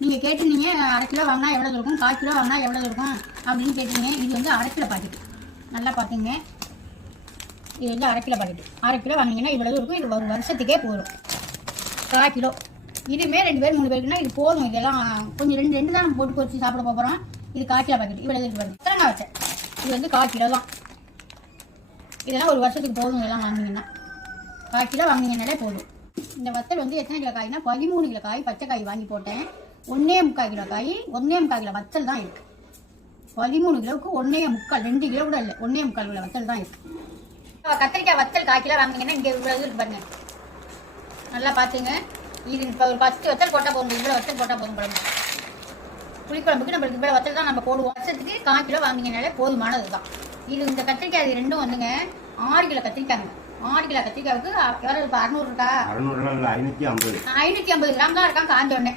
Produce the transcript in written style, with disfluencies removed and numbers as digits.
நீங்கள் கேட்டிருந்தீங்க 1/2 கிலோ வாங்கினா எவ்வளோ இருக்கும், 1/4 கிலோ வாங்கினா எவ்வளோ இருக்கும் அப்படின்னு கேட்டிருந்தீங்க. இது வந்து 1/2 கிலோ பாக்கெட். நல்லா பார்த்துங்க, இது வந்து 1/2 கிலோ பாக்கெட். 1/2 கிலோ வாங்கினீங்கன்னா இவ்வளோ இருக்கும். இது ஒரு வருஷத்துக்கே போதும். 1/4 கிலோ இதுவுமே 2 பேர் 3 பேருக்குன்னா இது போதும். இதெல்லாம் கொஞ்சம் ரெண்டு தான் நம்ம போட்டு பொறிச்சு சாப்பிட போகிறோம். இது 1/4 கிலோ பாக்கெட். இவ்வளோ இருக்கு பாருங்க. எத்தனை வச்சேன், இது வந்து 1/4 கிலோ தான். இதெல்லாம் ஒரு வருஷத்துக்கு போதும். இதெல்லாம் வாங்கினீங்கன்னா 1/4 கிலோ வாங்கினீங்கன்னாலே போதும். இந்த வத்தல் வந்து எத்தனை கிலோ காய்னா 13 கிலோ காய் பச்சை காய் வாங்கி போட்டேன். 1.25 கிலோ காய், 1.25 கிலோ வத்தல் தான் இருக்கு. 13 கிலோவுக்கு 1.25, 2 கிலோ கூட இல்லை, 1.25 கிலோ வத்தல் தான் இருக்கு. கத்திரிக்காய் வத்தல் 1/4 கிலோ வாங்கினீங்கன்னா இங்கே இவ்வளோ இருக்கு பாருங்க. நல்லா பார்த்துங்க. இது இப்போ ஒரு 10 வத்தல் போட்டால் போதும். இவ்வளோ வத்தல் போட்டால் போதும். குழம்பு புளிக்குழம்புக்கு நம்மளுக்கு இவ்வளோ வத்தல் தான் நம்ம போடுவோம். வருஷத்துக்கு 1/4 கிலோ வாங்கினீங்கனாலே போதுமானது தான். இது இந்த கத்திரிக்காய் இது ரெண்டும் வந்துங்க 6 கிலோ கத்திரிக்காய்ங்க. 6 கிலோ கத்திரிக்காய்க்கு எவ்வளோ இப்போ 600 இருக்கா? 600 550 கிராம் தான் இருக்கான் காஞ்ச உடனே.